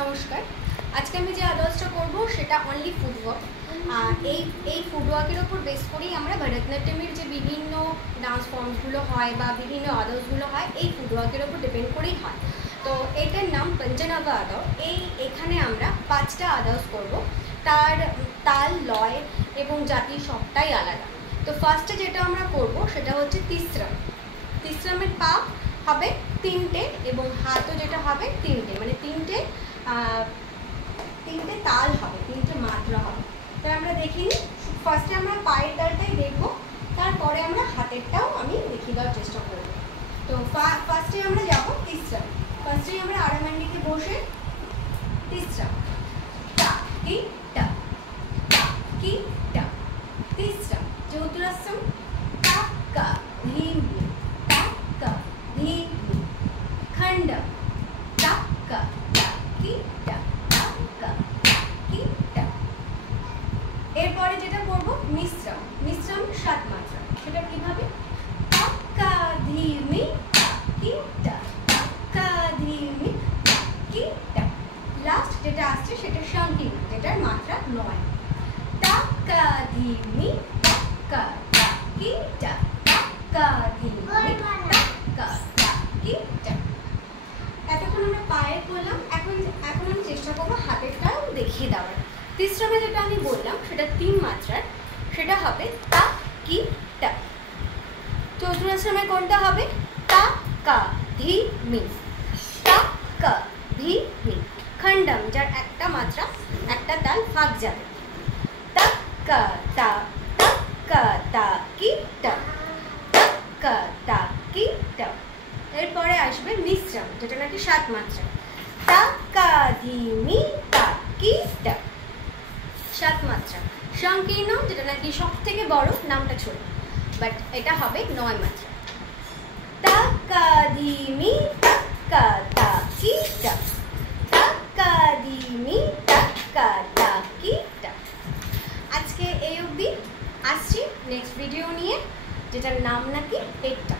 নমস্কার। আজকে আমি যে আলোচনা করব সেটা অনলি ফুটওয়ার্ক। এই ফুটওয়ার্কের উপর বেস করেই আমরা ভরতনাট্যমের যে বিভিন্ন ডান্স ফর্মসগুলো হয় বা বিভিন্ন আদর্সগুলো হয় এই ফুটওয়ার্কের উপর ডিপেন্ড করেই হয়। তো এটার নাম পঞ্চনবা আদর। এখানে আমরা 5টা আদর্স করব, তার তাল, লয় এবং জাতি সবটাই আলাদা। তো ফার্স্টে যেটা আমরা করব সেটা হচ্ছে তিসরাম। তিসরামের পা হবে 3টে এবং হাতও যেটা হবে 3টে, মানে তিনটে তাল হবে, 3টে মাত্রা হবে। তাই আমরা দেখিনি, ফার্স্টে আমরা পায়ের তালটাই দেখব, তারপরে আমরা হাতেরটাও আমি দেখিয়ে দেওয়ার চেষ্টা করব। তো ফার্স্টে আমরা যাব তিসরাম। ফার্স্টেই আমরা আড়ামান্ডিতে বসে তিসরাম টা কি টা টা কি টা। তিসরাম চতুরাশ্রম টা কা ধীম টা কা ধীম খণ্ডম টা কা টা কি টা টা কা টা কি টা। এরপরে যেটা করব মিশ্রম। মিশ্রম 7 মাত্রা, সেটা কিভাবে টা কা ধীমি টা কি টা টা কা ধীমি টা কি টা। লাস্ট যেটা আসছে সেটা সংকীর্ণ, যেটার মাত্রা 9। টা কা ধীমি টা কা টা কি টা টা কা ধীমি টা কা টা কি টা। এতক্ষণ আমরা পায়ে করলাম, এখন আমি চেষ্টা করবো হাতেরটাও দেখিয়ে দেওয়ার। তিসরামে যেটা আমি বললাম সেটা 3 মাত্রার, সেটা হবে তা কি টা। চতুরাশ্রমে কোনটা হবে তা কা ধি মি তা কা ধি মি। খণ্ডম, যার একটা মাত্রা, একটা তাল ফাঁক যাবে, তা কা তা তা কা তা কি টা তা কা তা কি টা। এরপরে আসবে মিশ্রম, যেটা নাকি 7 মাত্রা, তা কা ধি মি তা কি টা 7 মাত্রা। সংকীর্ণ, যেটা নাকি সব থেকে বড়, নামটা ছোট, বাট এটা হবে 9 মাত্রা, তা কা ধি মি তা কা তা কি টা তা কা ধি মি তা কা তা কি টা। আজকে এই অবধি, আসছি নেক্সট ভিডিও নিয়ে, যেটার নাম নাকি পেট্টা।